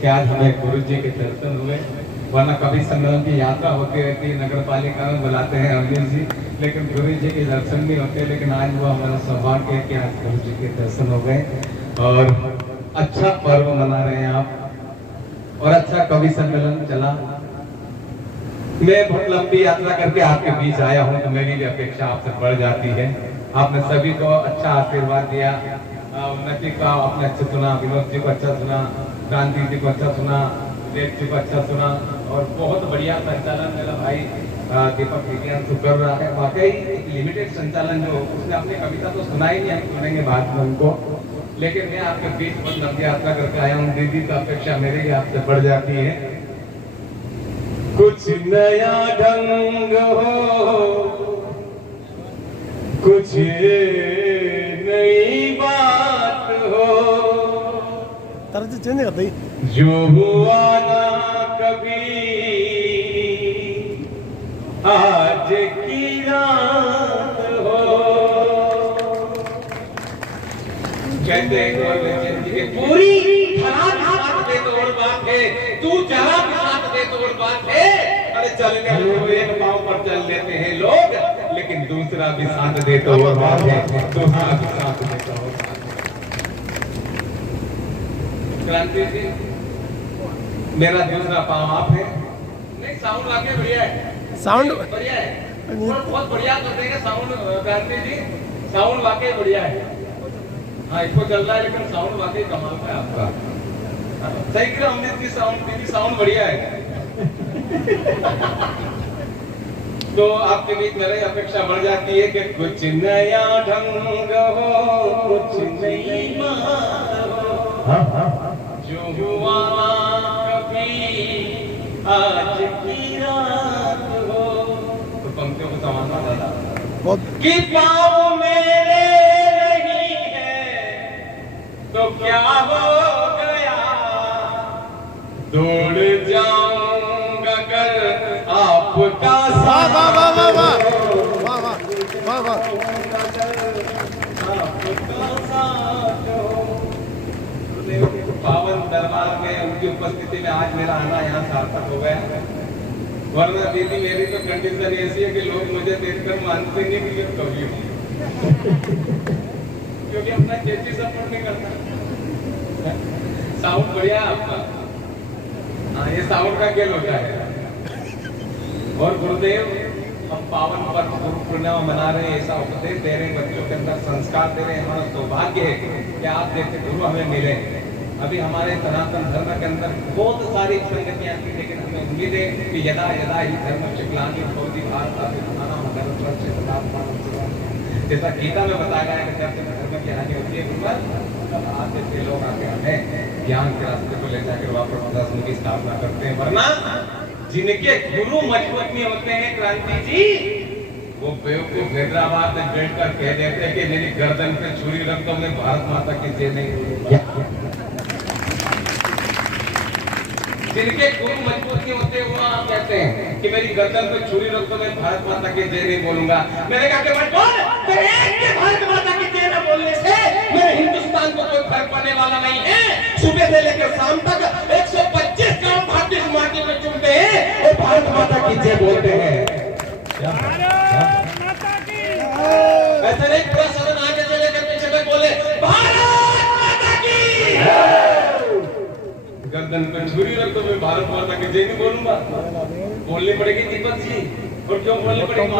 कि आज हमें गुरु जी के दर्शन हुए। वरना कभी सम्मेलन की यात्रा होती रहती है, नगर पालिका में बुलाते हैं अमीर जी, लेकिन गुरु जी के दर्शन नहीं होते। लेकिन आज वो हमारा सौभाग्य है कि आज गुरु जी के दर्शन हो गए और अच्छा पर्व मना रहे हैं आप और अच्छा कवि सम्मेलन चला। मैं बहुत लंबी यात्रा करके आपके बीच आया हूँ तो मेरी भी अपेक्षा आपसे बढ़ जाती है। आपने सभी को अच्छा आशीर्वाद दिया, उन्नति का आपने अच्छा सुना, विनोद जी को अच्छा सुना, क्रांति जी को अच्छा सुना, देव जी को अच्छा सुना और बहुत बढ़िया संचालन मेरा भाई दीपक विज्ञान कर रहा है। वाकई एक लिमिटेड संचालन जो उसने अपनी कविता तो सुनाई नहीं, हम सुनेंगे बाद में उनको। लेकिन मैं आपके बीच बहुत लंबी यात्रा करके आया हूँ, दीदी की अपेक्षा मेरी भी आपसे बढ़ जाती है। कुछ नया ढंग हो, कुछ नई बात हो, तरह से चेंज करते ही जो हुआ ना कभी आज की रात हो। कहते हैं पूरी साथ दे तो और बात है, तू जरा भी साथ दे तो और बात है। अरे चलने लो, एक पांव पर चल लेते हैं लोग, लेकिन दूसरा भी साथ दे तो और बात है, दूसरा भी साथ दे तो और बात है। क्रांति जी, मेरा दूसरा पांव आप है। नहीं, साउंड वाकई बढ़िया है, साउंड बढ़िया है, बहुत बढ़िया कर देंगे साउंड। क्रांति जी, साउंड वाकई बढ़िया है। हाँ, इसको चल रहा है लेकिन साउंड वाकई कमाल का है आपका। सही कह अमृत जी, साउंड बढ़िया है। तो आपके बीच मेरी अपेक्षा बढ़ जाती है कि कुछ नया ढंग हो, कुछ नई बात हो, जो हुआ कभी आज की रात हो। तो पंक्तियों को संभालना दादा कि पाँव मेरे नहीं है तो क्या हो गया, दौड़ जाऊंगा कर आपका वाह वाह वाह वाह वाह वाह वाह वाह वाह। पावन दरबार में उनकी उपस्थिति में आज मेरा आना यहाँ सार्थक हो गया। वरना दीदी मेरी तो कंडीशन ऐसी है कि लोग मुझे देखकर मानते नहीं कि ये कवि हूँ, क्योंकि अपना चेची सपोर्ट नहीं करता। साउंड बढ़िया है आपका। हाँ, ये साउंड का खेल होता है। और गुरुदेव, हम पावन पर गुरु पूर्णिमा मना रहे हैं, ऐसा उपदेश दे रहे हैं, बच्चों के अंदर संस्कार दे रहे हैं। हमारा सौभाग्य है कि आप जैसे गुरु हमें मिले। अभी हमारे सनातन धर्म के अंदर बहुत सारी संगतियां थी, लेकिन हमें उम्मीद है कि यदा यदा ही धर्म चिक्लानी भवति भारत जैसा गीता में बताया गया है कि जब धर्म की हानि होती है गुरुवर, तब आप जैसे लोग आके हमें ज्ञान के रास्ते को ले जाकर वापस उनकी स्थापना करते हैं। वरना जिनके गुरु मजबूत नहीं होते हैं क्रांति जी, वो बेवकूफ हैदराबाद में बैठकर कह देते हैं कि मेरी गर्दन पे छुरी रख दो, मैं भारत माता की जय नहीं। जिनके गुरु मजबूत नहीं होते वो आप कहते हैं कि मेरी गर्दन पे छुरी रख दो, मैं भारत माता की जय नहीं बोलूंगा। मैंने कहा कि भारत माता की जय न बोलने से मेरे हिंदुस्तान को कोई फर्क पड़ने वाला नहीं है। सुबह से लेकर शाम तक 125 करोड़ भारतीय माटी में चुनते हैं और भारत माता की जय बोलते हैं। ऐसा नहीं पूरा सदन आगे से लेकर पीछे तक बोले भारत माता की। गर्दन पे छुरी रख दो, मैं भारत माता की जय नहीं बोलूंगा। बोलनी पड़ेगी दीपक जी, और क्यों बोलनी पड़ेगी?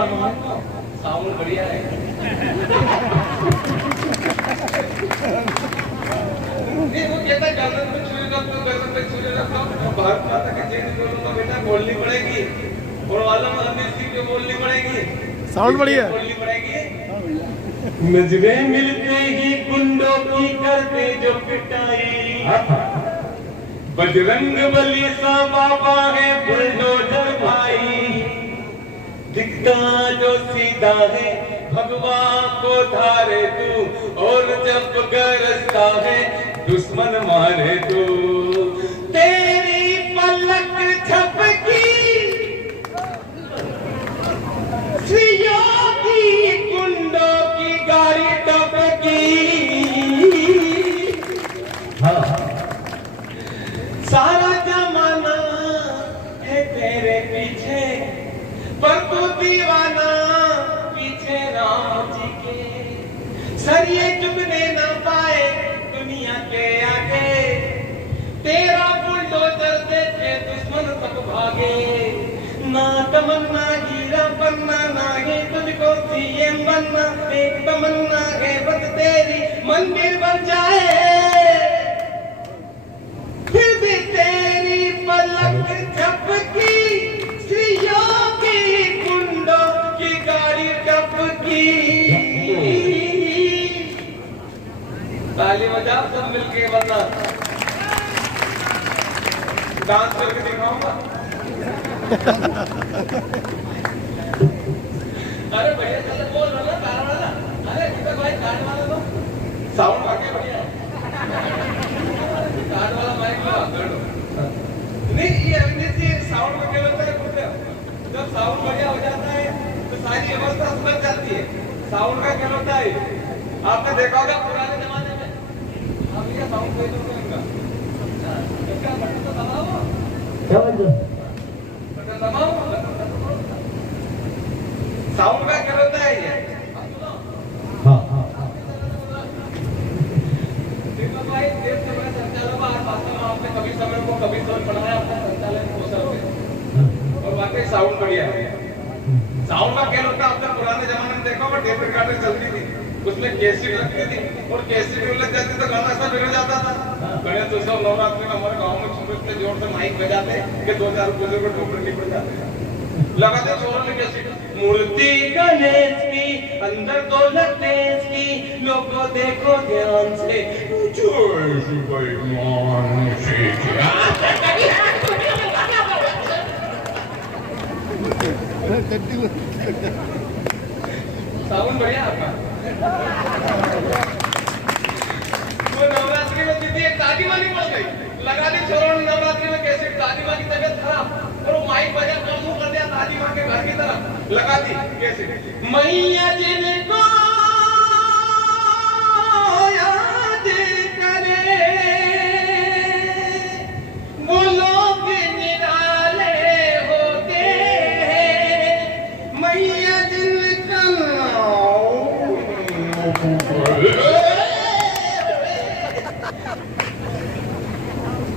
साउंड बढ़िया है। नहीं, वो कहता है गर्दन पे छुरी रख दो, गर्दन पे छुरी रख दो, भारत माता की जय नहीं बोलूंगा। बेटा बोलनी पड़ेगी, और वाला अमीर सिंह को बोलनी पड़ेगी, साउंड बढ़िया बोलनी पड़ेगी। नजरें मिलते ही गुंडों की करते जो पिटाई, बजरंग बली सा बाबा है बुलडोजर भाई, दिखता जो सीधा है भगवान को धारे तू, और जब गरजता है दुश्मन मारे तू। तेरी पलक झपकी श्रीयों की गुंडों की गाड़ी टपकी, सारा जमाना है तेरे पीछे, पर तू दीवाना पीछे राम जी के। सर ये चुभने ना पाए दुनिया के आगे, तेरा बुलडोजर देखे दुश्मन सब भागे। ना तमन्ना हीरा बनना, ना है तुझको सीएम बनना, एक तमन्ना है बस तेरी मंदिर बन जाए। फिर भी तेरी पलक झपकी, स्त्रियों की कुंडों की गाड़ी टपकी। ताली बजाओ सब मिलके, वरना डांस करके दिखाऊंगा। अरे बढ़िया चल बोल रहा ना कार वाला। अरे दीपक भाई कार वाला तो साउंड आके बढ़िया है। कार वाला माइक लो कर दो। नहीं ये अविनाश जी साउंड में क्या होता है कुछ, जब साउंड बढ़िया हो जाता है तो सारी व्यवस्था सुधर जाती है। साउंड का क्या होता है, आपने देखा होगा पुराने जमाने में। आप ये साउंड सही तो उनका क्या बटन तो दबाओ, क्या बटन दबाओ। साउंड का क्या होता है ये? हाँ हाँ दीपक भाई देश के बड़े संचालक आज वास्तव में आपने कभी समय को कभी समय पढ़ाया, आपका संचालक हो सकते और वाकई साउंड बढ़िया है। साउंड का क्या होता है, आपने पुराने जमाने में देखा होगा टेप रिकॉर्डर चलती थी, उसमें कैसेट लगती थी और कैसेट में लग जाती तो गाना ऐसा बिगड़ जाता था। गणेश उत्सव नवरात्रि में हमारे गाँव में सुबह इतने जोर से माइक बजाते कि 2000 रुपये को ठोकर निकल जाते, लगाते छोड़ में कैसेट। मूर्ति गणेश की अंदर दौलत देश की, लोगों देखो ध्यान से साउंड बढ़िया आपका। वो नवरात्रि में दीदी एक दादी माँ नहीं पड़ गई, लगा दी छोरों ने नवरात्रि में कैसे दादी माँ की तबीयत खराब और वो माइक बजा कर मुंह कर दिया दादी माँ के घर की तरफ, लगा दी कैसे मैया जिनको याद करे वो लोग निराले होते हैं, मैया जिनका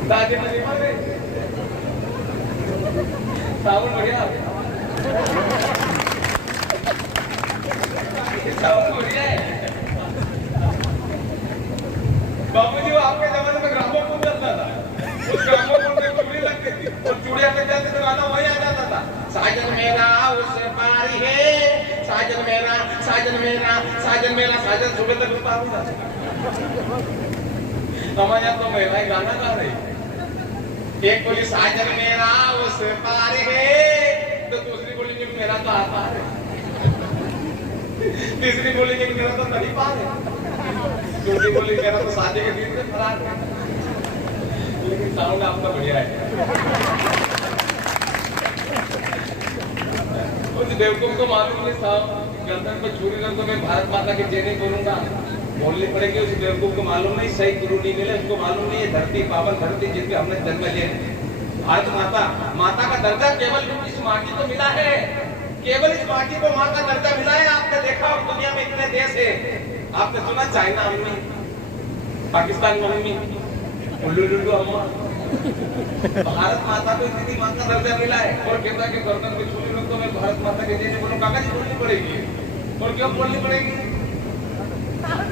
दादी माँ नहीं मर गई। साउंड बढ़िया, साउंड बढ़िया है। बाबूजी वो आपके जमाने में ग्रामोफोन चलता था, उस ग्रामोफोन में चूड़ी लगती थी और चूड़िया पे जाते तो गाना वही आ जाता था, साजन मेरा उस पारी है, साजन मेरा साजन मेरा साजन मेरा साजन सुबह तक पार हो जाता। हमारे यहाँ तो महिलाएं गाना गा रही, एक बोली साजन मेरा उस पार है तो दूसरी बोली मेरा तो आता है, तीसरी बोली मेरा तो तभी पार है, चौथी बोली मेरा तो शादी के दिन से फरार है। लेकिन साउंड आपका बढ़िया है। उस बेवकूफ को मालूम नहीं साहब गर्दन पे छुरी रख तो मैं भारत माता की जय नहीं बोलूंगा, बोलनी पड़ेगी। उस बेवकूफ को मालूम नहीं सही गुरु नहीं मिले, उसको मालूम नहीं है धरती पावन धरती जिसके हमने जन्म लिया भारत माता, माता का दर्जा केवल इस माटी को मिला है, केवल इस माटी को माँ का दर्जा मिला है। आपने देखा और दुनिया में इतने देश है, आपने सुना चाइना अम्मी, पाकिस्तान में अम्मी, उल्लू अम्मा, भारत माता को इतनी माँ का दर्जा मिला है और कहता कि गर्दन में छुरी रख तो मैं भारत माता के जैसे बोलूं, काका जी बोलनी पड़ेगी और क्यों बोलनी पड़ेगी? साउंड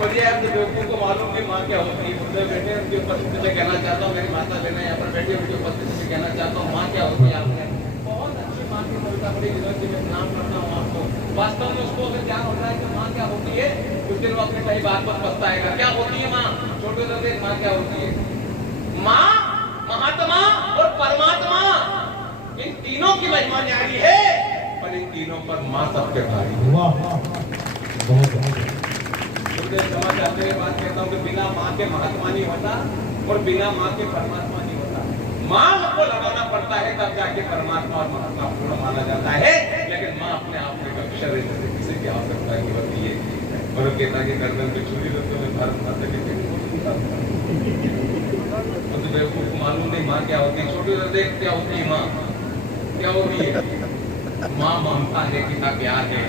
बढ़िया है। तो बेवकूफ को मालूम कि माँ क्या होती है, मुझे बैठे उनकी उपस्थिति से कहना चाहता हूँ, मेरी माता बहना यहाँ पर बैठी उनकी उपस्थिति से कहना चाहता हूँ माँ क्या होती है। आपने बहुत अच्छी माँ की कविता पढ़ी जिसमें मैं नाम करता हूँ आपको, वास्तव में उसको अगर ज्ञान होता है कि माँ क्या होती है उस दिन वो अपनी सही बात पर पछताएगा। क्या होती है माँ? छोटे से माँ क्या होती है? माँ महात्मा और परमात्मा, इन तीनों की महिमा न्यारी है और इन तीनों पर माँ सबके भारी है। क्षमा चाहते हुए बात कहता हूँ कि बिना माँ के महात्मा नहीं होता और बिना माँ के परमात्मा नहीं होता। माँ को लगाना पड़ता है तब जाके परमात्मा और महात्मा पूर्ण माना जाता है, लेकिन माँ अपने आप में कभी शरीर से किसी की आवश्यकता नहीं होती है। और कहता कि गर्दन पे छुरी रखते हुए भारत माता के देख क्या होती है माँ, क्या होती है? माँ ममता है, पिता प्यार है।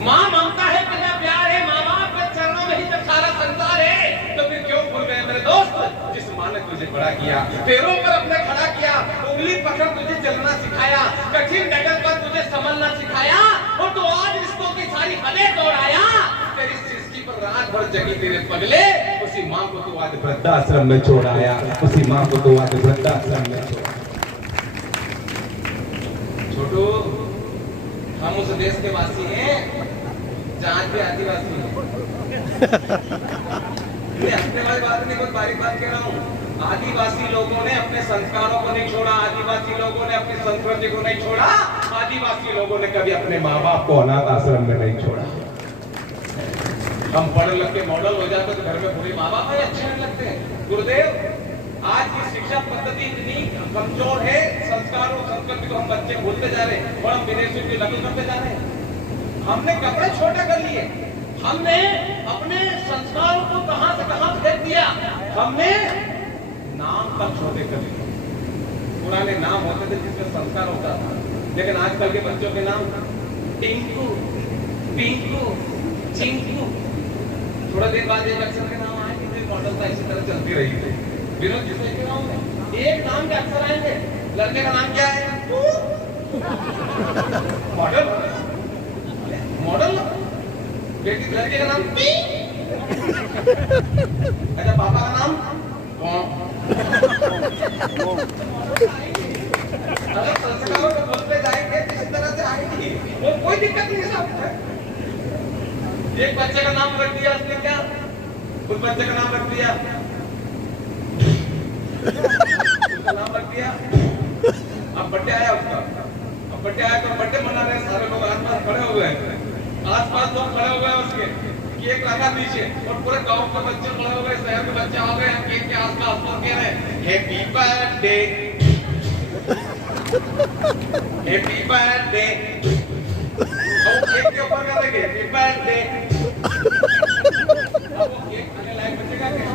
माँ ममता है, पिता प्यार है। माँ बाप के चरणों में ही जब सारा संसार है, तो फिर क्यों भूल गए मेरे दोस्त? जिस माँ ने तुझे बड़ा किया, पैरों पर अपने खड़ा किया, उंगली पकड़ तुझे चलना सिखाया, कठिन डगर पर तुझे संभलना सिखाया, और तो आज रिश्तों की सारी हदें तोड़ाया। तेरी सृष्टि पर रात भर जगी तेरे पगले, उसी माँ को तू आज वृद्धाश्रम में छोड़ आया, उसी माँ को तू आज वृद्धाश्रम में छोड़। छोटू, हम उस देश के वासी हैं जहाँ के आदिवासी हैं। हंसने वाली बात नहीं, कोई बारीक बात कह रहा हूँ। आदिवासी लोगों ने अपने संस्कारों को नहीं छोड़ा, आदिवासी लोगों ने अपनी संस्कृति को नहीं छोड़ा, आदिवासी लोगों ने कभी अपने माँ बाप को अनाथ आश्रम में नहीं छोड़ा। हम पढ़ लिख के मॉडल हो जाते तो घर में पूरे माँ बाप अच्छे नहीं लगते हैं। गुरुदेव, आज की शिक्षा पद्धति इतनी कमजोर है, संस्कार और संस्कृति को हम बच्चे भूलते जा रहे हैं और हम विदेशियों की नकल करते जा रहे हैं। हमने कपड़े छोटे कर लिए, हमने अपने संस्कारों को कहां से कहां फेंक दिया, हमने नाम तक छोटे कर लिए। पुराने नाम होते थे जिसमें संस्कार होता था, लेकिन आजकल के बच्चों के नाम टिंकू, पिंकू, चिंकू। थोड़ा देर बाद एक अक्षर के नाम आएंगे, मॉडल का इसी तरह चलती रही थी। विनोद जी के नाम में एक नाम के अक्षर आएंगे। लड़के का नाम क्या है? Model, model. बेटी लड़के का नाम पी। अच्छा, पापा का नाम अगर संस्कारों को बोलते जाएंगे किसी तरह से आएंगे, वो कोई दिक्कत नहीं है साहब। एक बच्चे का नाम रख दिया उसने, क्या उस बच्चे का नाम रख दिया, उसका नाम रख दिया। अब बर्थडे आया उसका, अब बर्थडे आया तो बर्थडे मना रहे सारे लोग, आसपास खड़े हुए हैं, आसपास लोग खड़े हुए हैं उसके, केक लगा दीजिए, और पूरे गांव के बच्चे खड़े हो गए, शहर के बच्चे आ गए, केक के आसपास लोग कह रहे हैं हैप्पी बर्थडे, हैप्पी बर्थडे। और केक के ऊपर कर देंगे हैप्पी बर्थडे। अब वो केक खाने लायक बचेगा क्या?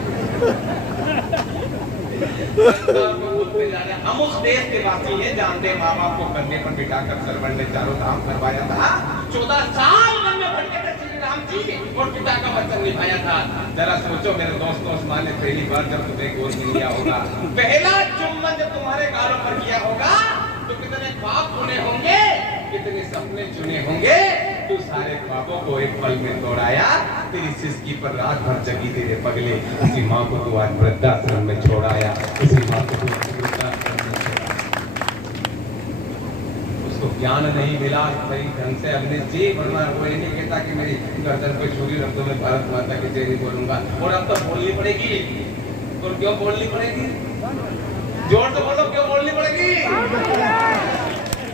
बोलते जा रहे हैं। हम उस देश के वासी हैं, जानते माँ बाप को कंधे पर बिठाकर सरवण ने चारों धाम करवाया था। 14 साल वन में भटके थे श्री राम जी और पिता का वचन निभाया था। जरा सोचो मेरे दोस्तों, उस माँ ने पहली बार जब तुम्हें गोद में लिया होगा, पहला चुम्बन जब तुम्हारे गालों पर किया होगा, तो कितने ख्वाब बुने होंगे, कितने सपने चुने होंगे। तू सारे ख्वाबों को एक पल में तोड़ाया, तेरी सिसकी पर रात भर जगी तेरे पगले, उसी माँ को तू आज वृद्धाश्रम में छोड़ाया, उसी माँ को तू वृद्धाश्रम में छोड़ाया। उसको ज्ञान नहीं मिला सही ढंग से अग्नि जी, वरना वो ये नहीं कहता कि मेरी गर्दन पे छुरी रख दो, मैं भारत माता की जय नहीं बोलूंगा। और अब तो बोलनी पड़ेगी, और क्यों बोलनी पड़ेगी? जोर से बोलो, क्यों बोलनी पड़ेगी?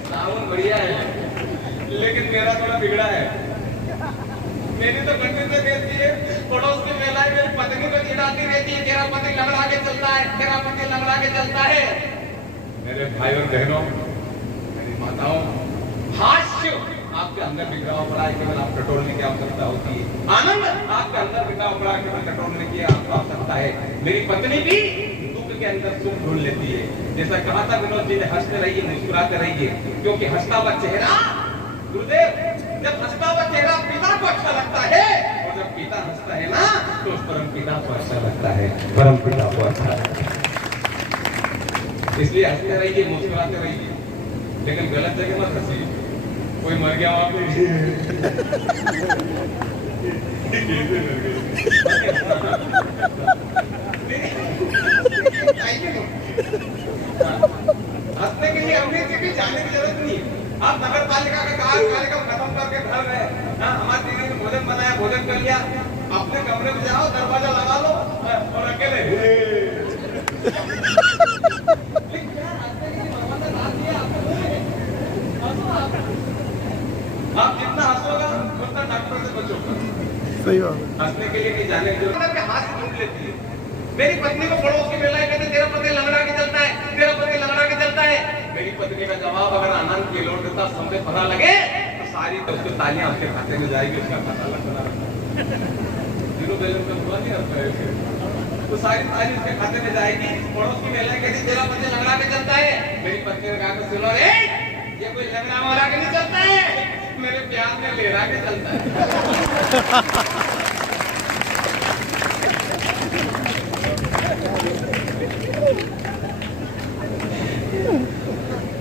सावन बढ़िया है, लेकिन मेरा थोड़ा बिगड़ा है। मेरी तो कंट्री से कहती है, पड़ोस की महिलाएं मेरी पत्नी को चिढ़ाती रहती है, तेरा पति लंगड़ा के चलता है, तेरा पति लंगड़ा के चलता है। मेरे भाई और बहनों, मेरी माताओं, हास्य आपके अंदर बिखरा हुआ पड़ा है, केवल आप टटोलने की आवश्यकता होती है। आनंद आपके अंदर बिखरा हुआ पड़ा है, केवल टटोलने की आपको आवश्यकता है। मेरी पत्नी भी के अंदर सुख ढूंढ लेती है। जैसा कहा था विनोद जी ने, हंसते रहिए, मुस्कुराते रहिए, क्योंकि हंसता हुआ चेहरा, गुरुदेव, जब हंसता हुआ चेहरा पिता को अच्छा लगता है, और जब पिता हंसता है ना, तो उस परम पिता को अच्छा लगता है, परम पिता को अच्छा लगता है। इसलिए हंसते रहिए, मुस्कुराते रहिए, लेकिन गलत जगह मत हंसिए। कोई मर गया वहां हंसने के लिए हमने भी जाने की जरूरत नहीं। आप नगर पालिका का कार्यक्रम खत्म करके घर गए, हमारे दीदी ने भोजन बनाया, भोजन कर लिया, अपने कमरे में जाओ, दरवाजा लगा लो और अकेले आप जितना हंसोगा उतना डॉक्टर से बचोगा। सही बात है। हंसने के लिए नहीं जाने की जरूरत, हाथ से ढूंढ लेती है। मेरी पत्नी को पड़ोस की महिलाएं कहते तेरा पति लंगड़ा के चलता है, तेरा पति लंगड़ा के चलता है। मेरी पत्नी का जवाब अगर आनंद की लौट देता समझे पता लगे, तो सारी तो उसको तालियां उसके खाते में जाएगी, उसका खाता लग बना। जीरो बैलेंस का हुआ नहीं आता है। तो सारी तारीफ उसके खाते में जाएगी। पड़ोस की महिला कहती तेरा पति लंगड़ा के चलता है। मेरी पत्नी ने कहा तो सुनो रे, ये कोई लंगड़ा वाला के नहीं चलता है, मेरे प्यार में लेरा के चलता है।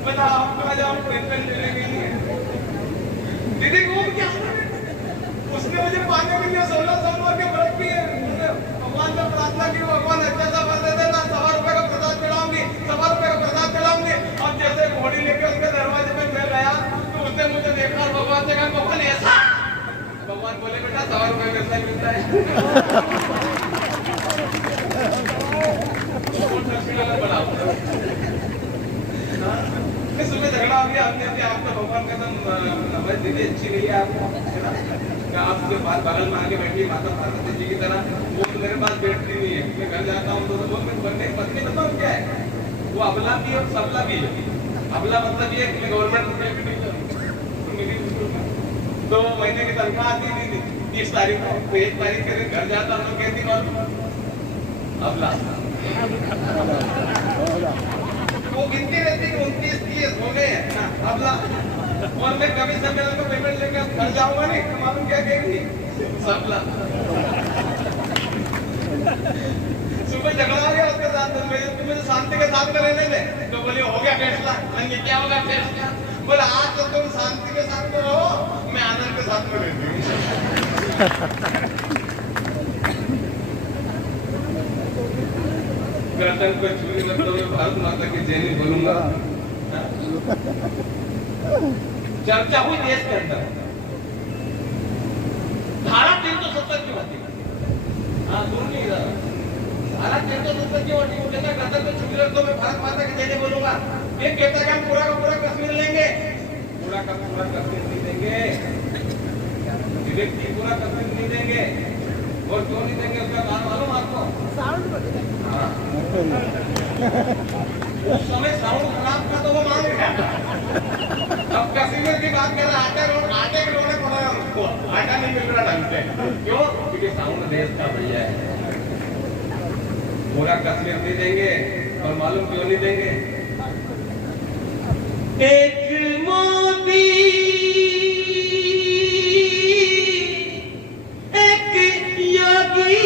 बता आपको आज आप टेंशन लेने के लिए दीदी को क्या उसने मुझे पाने के लिए 16 सोमवार के व्रत किए। भगवान से प्रार्थना की भगवान अच्छा सा वर दे देना, 100 रुपए का प्रसाद चढ़ाऊंगी, 100 रुपए का प्रसाद चढ़ाऊंगी। और जैसे घोड़ी लेकर उसके दरवाजे पे मैं गया तो उसने मुझे देखा और भगवान से कहा भगवान ऐसा। भगवान बोले बेटा 100 रुपए में ऐसा मिलता है। सुबह झगड़ा हो गया, हमने आपका भगवान कसम दीदी अच्छी नहीं है आपको, आप उसके पास बगल में आके बैठी माता पार्वती जी की तरह, वो तो मेरे पास बैठती नहीं है। मैं घर जाता हूँ तो बोल मैं बनने पत्नी बताऊँ क्या है, वो अबला भी है और सबला भी है। अबला मतलब ये कि गवर्नमेंट रुपये भी नहीं मिली तो महीने की तनख्वाह आती नहीं थी 30 तारीख को, तो 1 तारीख के दिन घर जाता हूँ तो कहती और अबला वो गिनती रहती कि 29-30 हो गए हैं अबला। और मैं कभी सम्मेलन को पेमेंट लेकर घर जाऊंगा नहीं तो मालूम क्या कहेगी सबला। सुबह झगड़ा हो गया उसके साथ, मुझे शांति के साथ में रहने दे तो बोले हो गया फैसला। मैंने क्या होगा फैसला, बोले आज तो तुम शांति के साथ में रहो, मैं आनंद के साथ में रहती हूँ। गर्दन को छुरी मतलब मैं भारत माता की जय नहीं बोलूंगा। चर्चा हुई देश के अंदर धारा 370 की होती है, दूर नहीं रहा। धारा 370 की होती है, कहता गर्दन को छुरी रख दो मैं भारत माता की जय नहीं बोलूंगा। ये कहता है कि हम पूरा का पूरा कश्मीर लेंगे, पूरा का पूरा कश्मीर नहीं देंगे, व्यक्ति पूरा कश्मीर नहीं देंगे। और क्यों नहीं देंगे उसका कारण मालूम आपको? उस समय साउंड खराब था तो वो मान गया। अब कश्मीर की बात कर रहा है, आटे के रोने पड़ रहा है उसको, आटा नहीं मिल रहा ढंग से। क्यों? क्योंकि साउंड देश का भैया है। पूरा कश्मीर नहीं देंगे और मालूम क्यों नहीं देंगे? एक मोदी एक योगी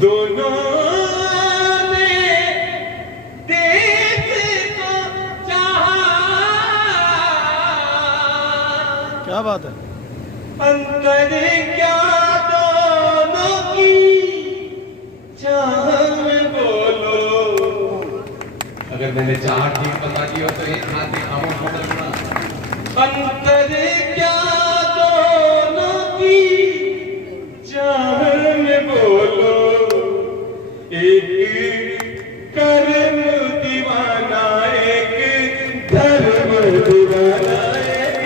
दोनों ने देश को चाहा। क्या बात है, अंतर क्या दोनों की चाह में बोलो। अगर मैंने चाह ठीक बता दी हो तो एक हाथ दिखाओ बदलना। अंतर क्या दोनों की चाह में बोलो, एक कर्म दीवाना एक धर्म दीवाना, एक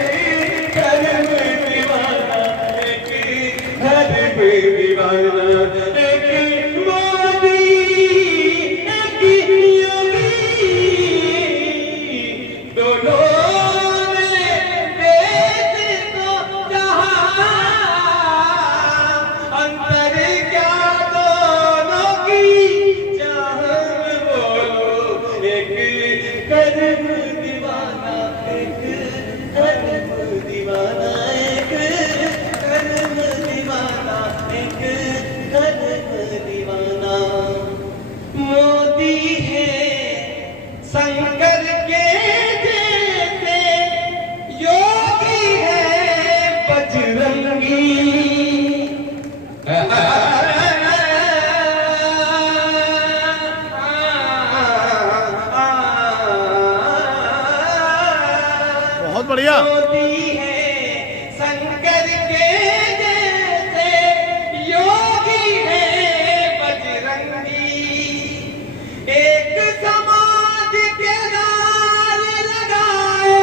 कर्म दीवाना एक धर्म दीवाना, एक मोदी एक योगी दोनों ने देश को चाहा। अंतर क्या दोनों की चाह में बोलो, एक कर्म दीवाना एक धर्म दीवाना, एक कर्म दीवाना एक धर्म दीवाना। मोदी है शंकर के जैसे, योगी है बजरंगी। बहुत बढ़िया। मोदी है शंकर के जैसे, योगी है बजरंगी। एक समाज के नाल लगाए,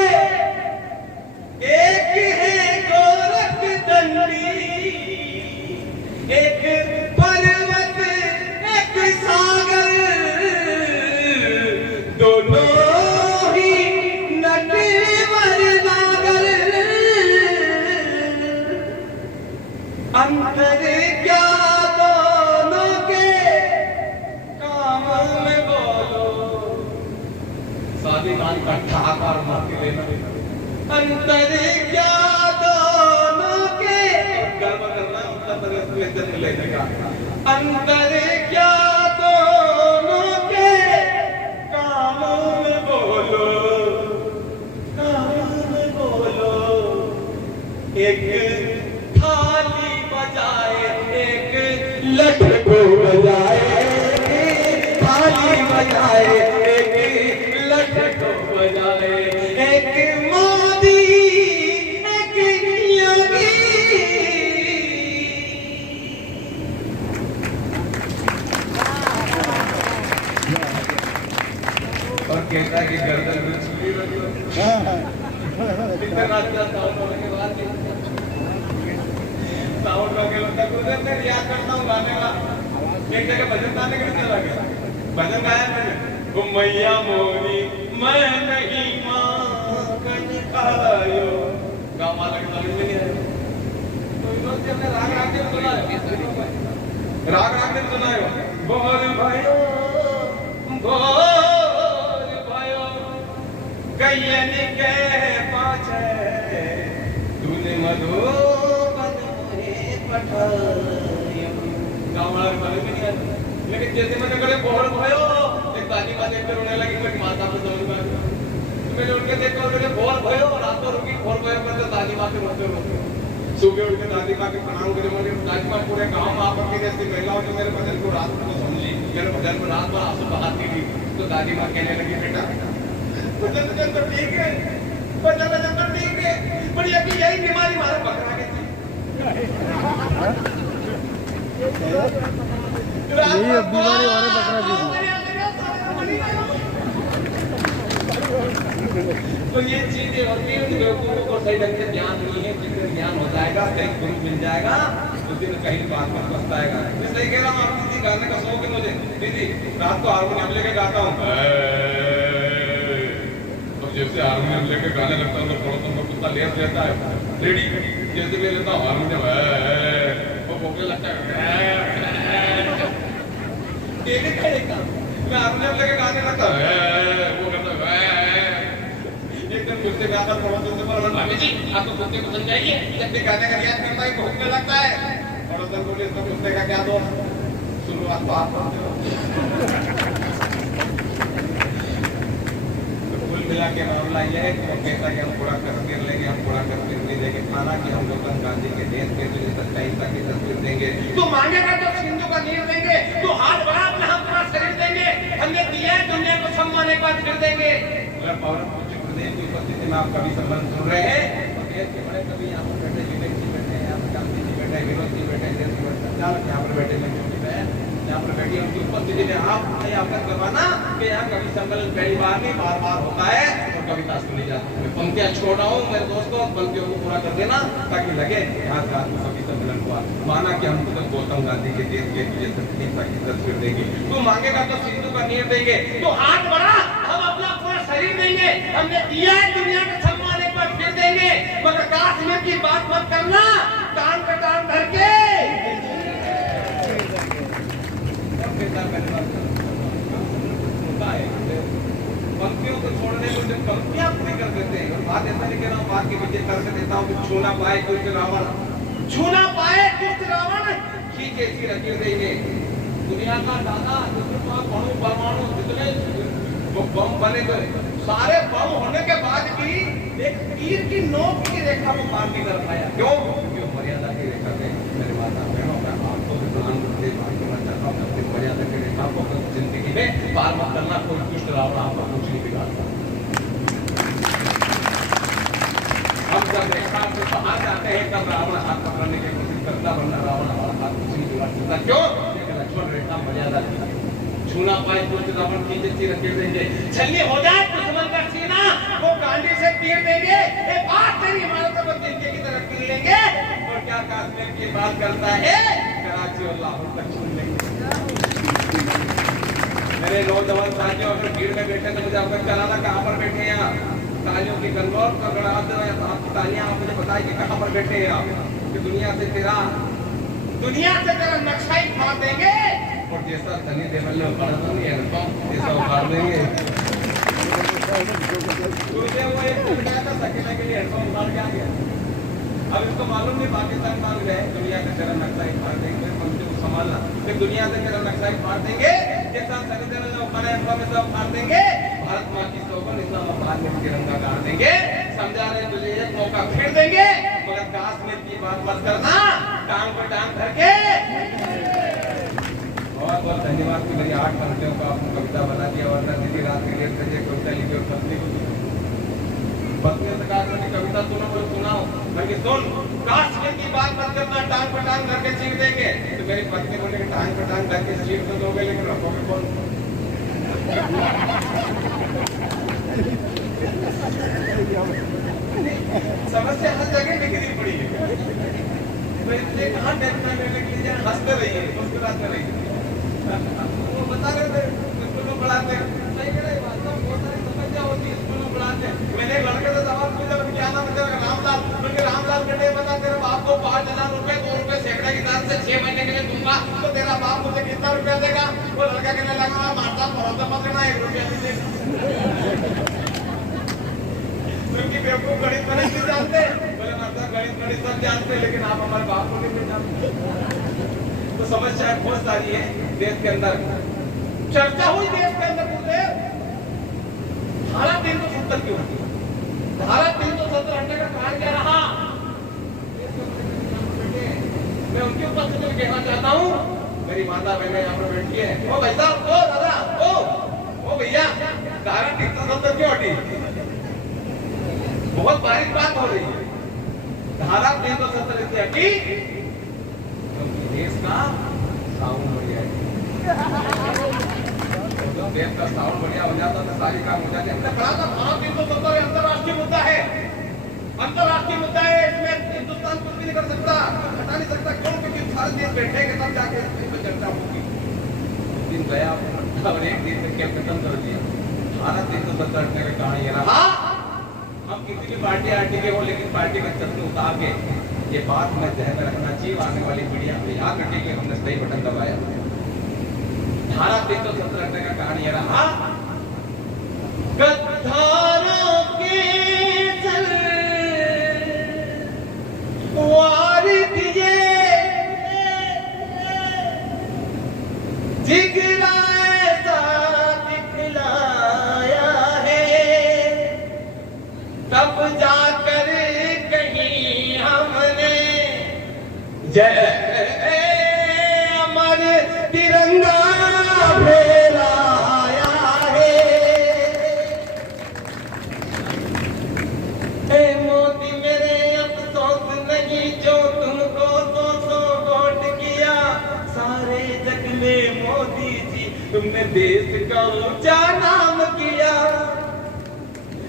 एक है गोरख दंडी, एक पर्वत एक सागर, दोनों ही नटवर नागर। अंतर अंतर क्या दोनों के, गर्व करना उत्तर प्रदेश में जन्म लेने का। अंतर क्या दोनों के, कानों में बोलो, कानों में बोलो। एक थाली बजाए, एक लठ को बजाए, थाली बजाए, एक लठ को बजाए, एक मोदी, एक योगी। और कहता है कि गर्दन में छुरी लगी इतना अच्छा साउंड होने के बाद साउंड होके लगता है कुछ मैं रियाज करता हूँ गाने का। एक जगह भजन गाने के लिए चला गया, भजन गाया मैंने, वो मैया मोरी मैं नहीं माखन खायो, गाँव वाला के समझ में नहीं आया। तो इन्होंने से हमने राग राग के सुना है, राग राग के सुना है, बोल भाइयो बोल भाइयो गयन के पाछे तूने मधुबन में पठायो। गाँव वाला के समझ में नहीं आया, लेकिन जैसे मैंने करे बोल भाइयो, एक दादी माँ देखकर रोने लगी, मेरी माता को समझ में आया। मैंने उनके देखकर उन्होंने बोल भयो, रात को रुकी बोल भयो पर तो दादी माँ के रोते रोते सुबह उठ के दादी माँ के प्रणाम करे, बोले दादी माँ पूरे गांव में आप की जैसी महिलाओं जो मेरे भजन को रात को समझी, मेरे भजन को रात भर आंसू बहाती थी। तो दादी माँ कहने लगी बेटा भजन भजन तो ठीक है, भजन भजन तो ठीक है, पर यही बीमारी मारे पकड़ा गई थी। यही बीमारी हमारे पकड़ा गई थी। तो ये चीजें होती है, उन लोगों को सही ढंग से ज्ञान नहीं है। जितने ज्ञान हो जाएगा, कहीं गुरु मिल जाएगा, उस दिन कहीं बात में पछताएगा। मैं सही कह रहा हूँ, आप किसी गाने का शौक है मुझे, दीदी रात को हारमोनियम लेके गाता हूँ, तो जैसे हारमोनियम लेके गाने लगता हूँ तो पड़ोसन में कुत्ता लेट रहता है, रेडी जैसे मैं लेता हूँ हारमोनियम वो भोगने लगता है, डेली करेगा। मैं हारमोनियम लेके गाने लगता हूँ, वो करता है। एकदम गुस्से में आकर पड़ोसन से बोला, भाभी जी आप तो कुत्ते को समझाइए, जब भी गाने का रियाज करता है भोगने लगता है। पड़ोसन बोले इसको कुत्ते का क्या दोष, शुरुआत तो आप कुल मिला के मामला यह है कि वो कहता कि हम पूरा कर लेंगे, हम पूरा कर नहीं देंगे, खाना कि हम गौतम गांधी के देश के जो सच्चाईता की तस्वीर देंगे, तो मांगेगा तो सिंधु का नीर देंगे, तो हाथ बढ़ा अपना हम पूरा शरीर देंगे, हमने दिया है दुनिया को सम्मान एक बार फिर देंगे। प्रदेश की उपस्थिति में आप कभी संबंध सुन रहे हैं, देश के बड़े कभी यहाँ पर बैठे, विवेक जी बैठे, यहाँ पर गांधी जी बैठे, विनोद जी बैठे, देश के बड़े संचालक यहाँ पर बैठे, यहाँ पर बैठी उनकी उपस्थिति में आप अवगत करवाना कि यहाँ कभी सम्मेलन पहली बार नहीं बार बार होता है और कविता सुनी जाती है। पंक्तियां छोड़ रहा हूँ मेरे दोस्तों, पंक्तियों को पूरा कर देना ताकि लगे यहाँ रात में सभी सम्मेलन हुआ, माना कि हम तो गौतम गांधी के देश के लिए सच्चाईता की तस्वीर देंगे, तो मांगेगा तो सिंधु का नीर देंगे, तो हाथ बढ़ा हम अपना पूरा शरीर देंगे, हमने दिया है दुनिया का सम्मान एक बार फिर देंगे, मगर काश्मीर की बात मत करना, कान पे कान धर के पंक्तियों को छोड़ने को जब पंक्तियां पूरी कर देते हैं, बात ऐसा नहीं कह रहा हूँ, बात के पीछे करके देता हूँ कि छूना पाए दुष्ट रावण, छूना पाए दुष्ट रावण खींचे सी रखी देंगे। दुनिया का दादा परमाणु परमाणु जितने बम बने थे, सारे बम होने के बाद भी एक तीर की नोक की रेखा को पार नहीं कर पाया। क्यों? क्योंकि मर्यादा की रेखा में मेरे माता बहनों का आपको भी प्रदान करते अपनी मर्यादा की रेखा को जिंदगी में पार मत करना, कोई दुष्ट रावण आपका कुछ नहीं बिगाड़ता। हम जब रेखा से बाहर जाते हैं तब रावण हाथ पकड़ने की कोशिश करता, वरना रावण हमारा हाथ कुछ नहीं बिगाड़ सकता। क्यों? लक्ष्मण रेखा मर्यादा की, छूना पाए दुष्ट रावण की जैसी रखे देंगे, छलनी हो जाए दुश्मन का सीना वो गांधी से तीर देंगे, एक बात तेरी इमारतों को तिनके की तरफ तीर लेंगे, और क्या काश्मीर की बात करता है कराची और लाहौर तक छून लेंगे। मेरे नौजवान साथियों अगर भीड़ में बैठे तो मुझे आपका चलाना कहाँ पर बैठे हैं आप, तालियों की गंगौर का गड़ाद आपकी तालियां आप मुझे बताइए कि कहाँ पर बैठे हैं आप, कि दुनिया से तेरा नक्शा ही फाड़ देंगे, और जैसा सनी देओल ने उखाड़ा था नहीं है, जैसा उखाड़ देंगे। गुरुदेव वो एक चल गया था सकेला के लिए हेडफोन उतार के आ गया। अब इसको मालूम नहीं पाकिस्तान मांग गए दुनिया का तेरा नक्शा ही फाड़ देंगे, मंत्री को संभालना, फिर दुनिया से तेरा नक्शा ही फाड़ देंगे, के साथ संविधान में बने में सब फाड़ देंगे, भारत माँ की सोबन इस्लामाबाद में तिरंगा गाड़ देंगे। समझा रहे तुझे एक मौका फिर देंगे, मगर कश्मीर की बात मत करना, टांग पर टांग धर के। बहुत बहुत धन्यवाद कि मेरी 8 घंटे को आपने कविता बना दिया, वरना दीदी रात के लिए कविता लिखी और पत्नी से कहा कि कविता सुनो, बोले सुनाओ, मैं सुन, कश्मीर की बात मत करना, टांग पर टांग धर के चीर देंगे। तो मेरी पत्नी बोले कि टांग पर टांग धर के चीर तो दोगे, लेकिन रखोगे कौन? समस्या हर जगह दिखनी पड़ी है। तो इसलिए कहाँ टेंशन लेने के लिए हंसते रहिए, मुस्कुराते रहिए। वो बता रहे थे स्कूल में पढ़ाते, सही कह रहे बात, बहुत सारी समस्या होती है स्कूल में पढ़ाते। मैंने एक लड़के से सवाल पूछा, क्या नाम है तेरा? रामलाल। उनके रामलाल बेटे बता, तेरे बाप को 5,000 रुपए 2 रुपए सैकड़े की दर से 6 महीने के लिए दूंगा, तो तेरा बाप मुझे कितना रुपया देगा? वो लड़का कहने लगा, माता भरोसा मत करना, 1 रुपया भी देगा। क्योंकि बेवकूफ गणित गणित नहीं जानते, बोले माता गणित गणित सब जानते, लेकिन आप हमारे बाप को नहीं जानते। तो समस्या बहुत सारी है देश के अंदर। चर्चा हुई देश के अंदर पूरे धारा 370 की होती है। धारा 370 हटने का कारण क्या रहा? मैं उनके उपस्थिति में कहना चाहता हूँ, मेरी माता बहने यहाँ पर बैठी है, ओ भाई साहब, ओ दादा, ओ भैया, धारा 370 क्यों हटी? बहुत बारीक बात हो रही है। धारा 370 इसलिए हटी देश का साउंड बढ़िया है। तो देश का साउंड बढ़िया हो जाता तो सारी काम हो जाते। हमने पढ़ा था धारा 370 अंतर्राष्ट्रीय मुद्दा है, अंतर्राष्ट्रीय मुद्दा है, इसमें हिंदुस्तान कुछ भी नहीं कर सकता, हटा नहीं सकता। क्यों? क्योंकि सारे देश बैठेंगे तब जाके इस पर चर्चा होगी। दिन गया और एक दिन से क्या खत्म कर दिया। धारा 370 हटने का कारण ये रहा, हम किसी भी पार्टी आर्टी के हो, लेकिन पार्टी का चक्कर उतार के ये बात मैं ध्यान में रखना चाहिए, आने वाली पीढ़ियां में याद रखें कि हमने सही बटन दबाया। धारा 370 रखने का कारण यह रहा, गद्दारों के जल वार दिए, जिगरा ऐसा दिखलाया है, तब जाकर कहीं हमने जय अमर तिरंगा फहराया है। ए मोदी मेरे अफसोस नहीं जो तुमको 200 वोट किया, सारे जग में मोदी जी तुमने देश का ऊंचा नाम किया।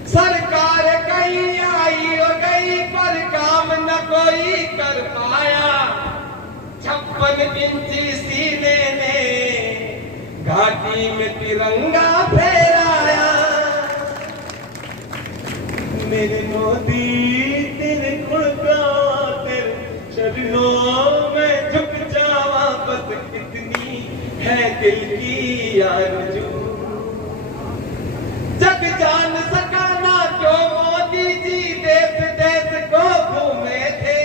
सरकार कहीं आई और गई पर काम न कोई कर पाया, 56 इंची सीने ने घाटी में तिरंगा फहराया। मेरे मोदी तेरे गुणगान तेरे चरणों में झुक जावा, बस कितनी है दिल की आरज़ू, जग जान सका ना जो मोदी जी देश देश को घूमे थे।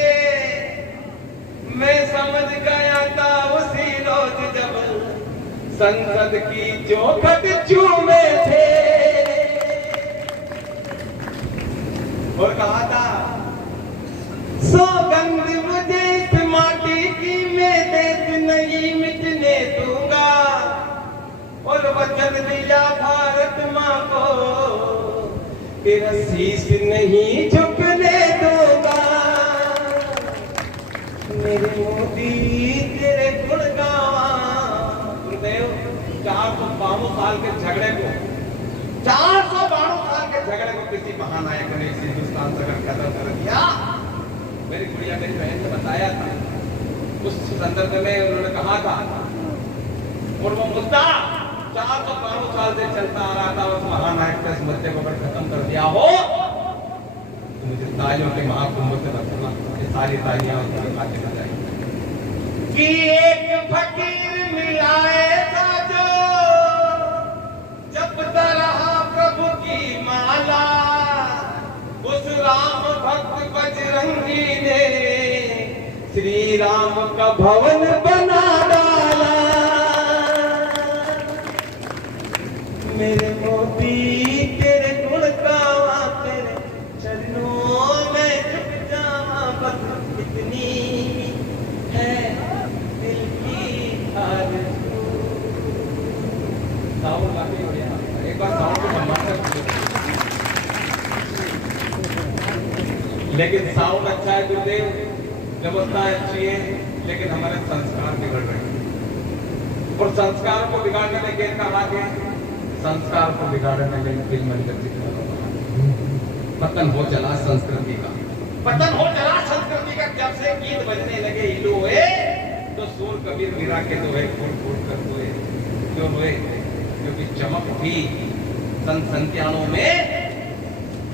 मैं समझ गया था उसी रोज जब संसद की चौखट चूमे थे। और कहा था, सौगंध मुझे इस माटी की, मैं देश नहीं मिटने दूंगा। और वचन दिया भारत माँ को, तेरा शीश नहीं झुकने दूंगा। मेरे मोदी तेरे गुणगान। गुरुदेव 452 साल के झगड़े को, 452 साल के झगड़े को किसी महानायक ने इस हिंदुस्तान से अगर खत्म कर दिया। मेरी गुड़िया मेरी बहन ने बताया था, उस संदर्भ में उन्होंने कहा था, और वो मुद्दा 452 साल से चलता आ रहा था, उस महानायक के इस मुद्दे को अगर खत्म कर दिया हो तो मुझे तालियों के महाकुंभ से बचना, ये सारी तालियां उसके खाते में जाएंगी। कि एक फकीर मिलाए था जो जपता रहा प्रभु की श्री राम का भवन बना डाला, मेरे मोदी तेरे गुण गावा, तेरे चरणों में झुक जावा, बस इतनी है दिल की आरज़ू। साउंड काफी बढ़िया, एक बार साउंड को संभाल कर। लेकिन साउंड अच्छा है गुरुदेव, व्यवस्था अच्छी है, लेकिन हमारे संस्कार बिगड़ रहे हैं। और संस्कार को बिगाड़ने में किसका हाथ है? संस्कार को बिगाड़ने में फिल्म इंडस्ट्री का पतन हो चला संस्कृति का, पतन हो चला संस्कृति का। जब से गीत बजने लगे हिलो हुए, तो सूर कबीर मीरा के दोहे फूट फूट कर हुए। क्यों हुए? क्योंकि चमक थी सन 97 में,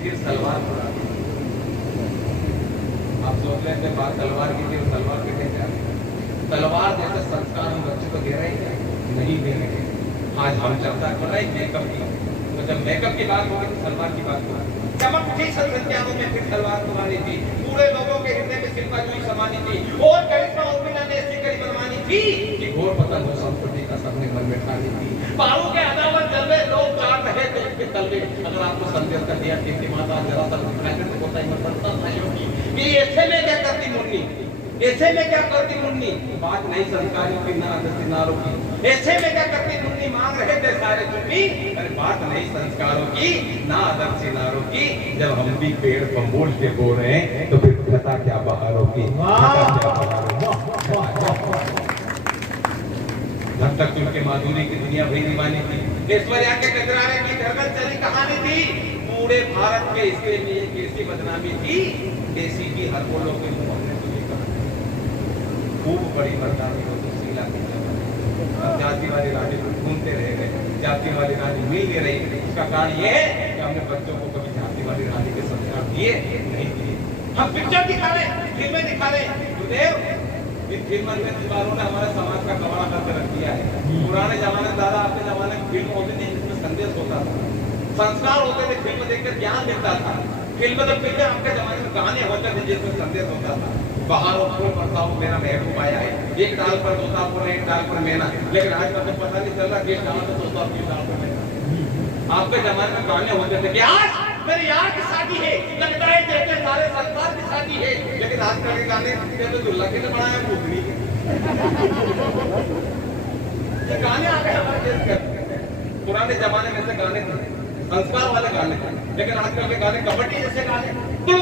फिर सलवार उड़ा दी। आप सोच रहे थे बात तलवार की थी, और तलवार के थे, तलवार जैसे संस्कार हम बच्चों को दे रहे हैं, नहीं दे रहे। आज हम चर्चा कर रहे हैं मेकअप की, तो जब मेकअप की बात होगी तो सलवार की बात होगी। चमक थी संस्कृतियों में, फिर सलवार तुम्हारी थी। पूरे लोगों के हृदय में शिल्पा जूही समानी थी, और करिश्मा उर्मिला ने ऐसी करी बनवानी थी कि घोर पतन हो संस्कृति का सबने मन में ठानी थी। बाहू के अदावत जलवे लोग चाट रहे थे उसके तलवे। अगर आपको संदेश कर दिया कि माता जरा सा दिखाई तो होता ही पड़ता था कि ऐसे में क्या करती मुन्नी, ऐसे में क्या करती मुन्नी, बात नहीं संस्कारियों की ना आदर्श नारों की। ऐसे में क्या करती मुन्नी, मांग रहे थे सारे चुप्पी, अरे बात नहीं संस्कारों की ना आदर्श नारों की। जब हम भी पेड़ बम्बोल के बो रहे हैं, तो फिर कथा क्या बहारों की। जब तक उनके माधुरी की दुनिया भरी दीवानी थी, ऐश्वर्या के कजरारे की धड़कन चली कहानी थी। पूरे भारत के हिस्से में एक ऐसी बदनामी थी, देसी की हर बोलों के मुंह हमने सुनी कहानी। खूब बड़ी मर्दानी हो तो शीला की जाति वाली रानी घूमते रह गए, जाति वाली रानी मिल नहीं रही। इसका कारण ये है कि हमने बच्चों को कभी जाति वाली रानी के संस्कार दिए नहीं दिए। हम पिक्चर दिखा रहे, फिल्में दिखा रहे। गुरुदेव, इन फिल्म वालों ने हमारे समाज का कबाड़ा करके रख दिया है। पुराने जमाने दादा, आपके जमाने में फिल्म होती थी जिसमें संदेश होता था, संस्कार होते थे, फिल्म देखकर ज्ञान मिलता था। फिल्म तो फिल्म आपके जमाने में गाने होते थे जिसमें संदेश होता था। बाहर और फूल पड़ता हूँ मेरा महबूब आया है, एक डाल पर तोतापुर, एक डाल पर मैना। लेकिन आज तक पता नहीं चल रहा कि एक डाल पर तोतापुर, एक डाल पर मैना। आपके जमाने में गाने होते थे कि आज मेरे यार की शादी है, लगता है जैसे सारे संसार की शादी है। लेकिन आजकल के गाने तो दुल्हा के लिए बनाया पुतली के। ये गाने आ गए हमारे देश के। पुराने जमाने में से गाने थे, संस्कार वाले गाने थे। लेकिन आजकल के गाने कबड्डी जैसे गाने, तुम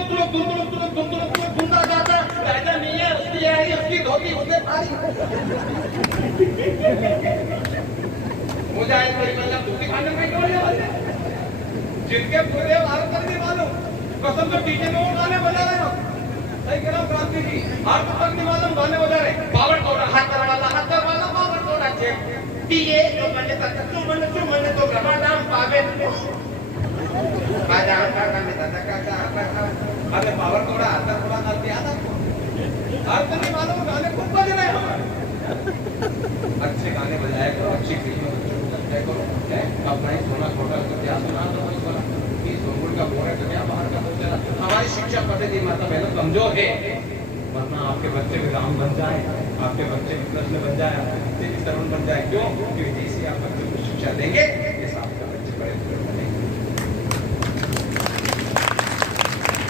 घूमता जाता, राजा नहीं है, उसकी है, उसकी धोती, उसने फाड़ी। मुझे आए कोई मतलब धोती खाने में क्यों नहीं वाले? जिनके पूरे भारत तक नहीं मालूम, कसम से डीजे में वो गाने बजा रहे हो। सही कह रहा हूँ क्रांति जी, भारत तक नहीं मालूम गाने बजा रहे। पावर तोड़ा, हत्तर वाला पावर तोड़ा चेक दिए जो मैंने तो रमादाम पावे अरे पावर तोड़ा, हत्तर तोड़ा करते आता अर्थ नहीं मालूम, गाने खूब बज रहे हैं हमारे। अच्छे गाने बजाया करो, अच्छी फिल्में बच्चों को बजाया करो। अपना ही सोना छोटा तो क्या सुना, तो कोई सुना कि सोनपुर का बोरा तो क्या बाहर का सोचा। हमारी शिक्षा पद्धति माता बहनों कमजोर है, वरना आपके बच्चे भी राम बन जाए, आपके बच्चे भी कृष्ण बन जाए, आपके बच्चे भी तरुण बन जाए। क्यों? क्योंकि जैसे आप बच्चों को शिक्षा देंगे, जैसा आपका बच्चे बड़े बनेंगे।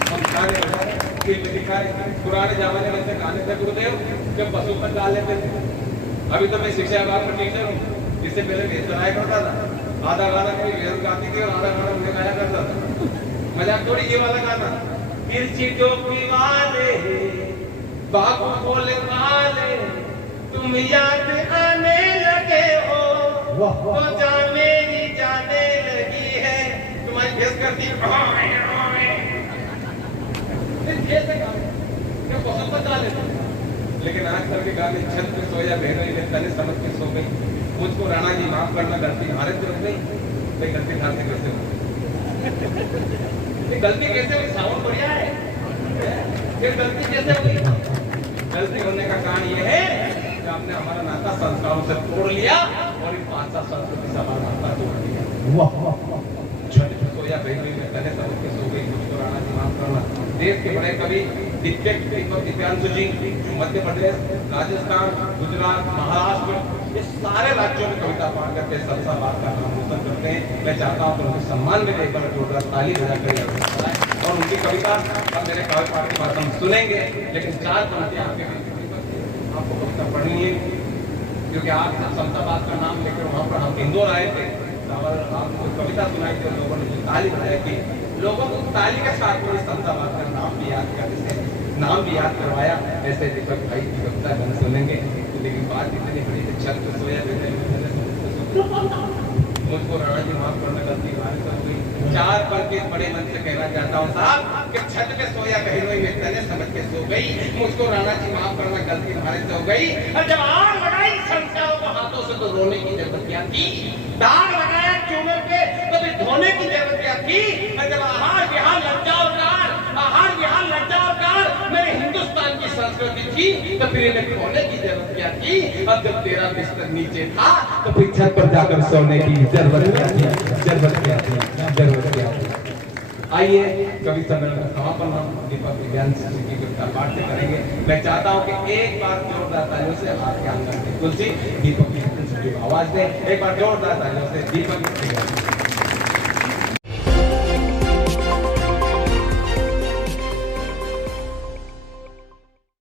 हम गाने बजा रहे, फिल्म दिखा रहे। पुराने जमाने में से गाने थे गुरुदेव, जब बसों पर डाल लेते थे। अभी तो मैं शिक्षा विभाग में टीचर हूँ, इससे पहले वेद बनाया करता था। आधा गाना कोई वेद गाती थी और आधा गाना मुझे गाया करता था। मजाक थोड़ी ये वाला गाना, तिरछी टोपी वाले बाबू बोले वाले, तुम याद आने लगे हो तो जाने ही जाने लगी है। तुम्हारी भेस करती पसंद बता लेते। लेकिन आजकल के गाने छत पे सोया बहन तने समझ के सो गई, मुझको राणा जी माफ करना, गलती हारे तो हो गई। भाई गलती हार से कैसे हो? गलती कैसे हुई? साउंड बढ़िया है, ये गलती कैसे हुई? गलती होने का कारण ये है कि हमने हमारा नाता संस्कारों से तोड़ लिया और इन 5 संस्कृति से हमारा नाता तोड़ दिया। छत पे सोया बहन तने समझ के सो गई, मुझको राणा जी माफ करना। देश के बड़े कवि दिव्यांशु जी मध्य प्रदेश, राजस्थान, गुजरात, महाराष्ट्र, ये सारे राज्यों में कविता पाठ करके सरसाबाद का नाम रोशन करते हैं। मैं चाहता हूँ कि उनके सम्मान में एक बार जोरदार ताली बजाकर और उनकी कविता अब मेरे काव्य पाठ के बाद हम सुनेंगे, लेकिन 4 पंक्तियां आपको कविता पढ़नी है, क्योंकि आप जब समताबाद का नाम लेकर वहाँ पर हम इंदौर आए थे और आपको कविता सुनाई थी, लोगों ने जो ताली बजाई थी, लोगों को ताली के साथ में समताबाद का नाम भी याद करवाया। ऐसे दीपक भाई की कविता हम सुनेंगे, लेकिन बात इतनी बड़ी कि छत पे सोया मुझको राणा जी माफ करना, गलती हमारे से हो गई। 4 पंक्ति बड़े मन से कहना चाहता हूँ साहब कि छत पे सोया बहनों में तने समझ के सो गई, मुझको राणा जी माफ करना, गलती हमारे से हो गई। और जब आग लगाई संस्कारों को हाथों से तो रोने की जरूरत क्या थी, दाग लगाया चूमे पे तो भी धोने की जरूरत क्या थी। और जब आहार विहार लज्जावकार, आहार विहार लज्जावकार मेरे हिंदुस्तान की संस्कृति थी, तो फिर इन्हें खोने की जरूरत क्या थी। अब जब तेरा बिस्तर नीचे था तो फिर छत पर जाकर सोने की जरूरत क्या थी, जरूरत क्या थी, जरूरत क्या थी। आइए कवि सम्मेलन का समापन हम दीपक दिव्यांशु जी की कविता पाठ से करेंगे। मैं चाहता हूँ कि एक बार जोरदार तालियों से आपके आंगन में तुलसी दीपक की आवाज दें, एक बार जोरदार तालियों से दीपक।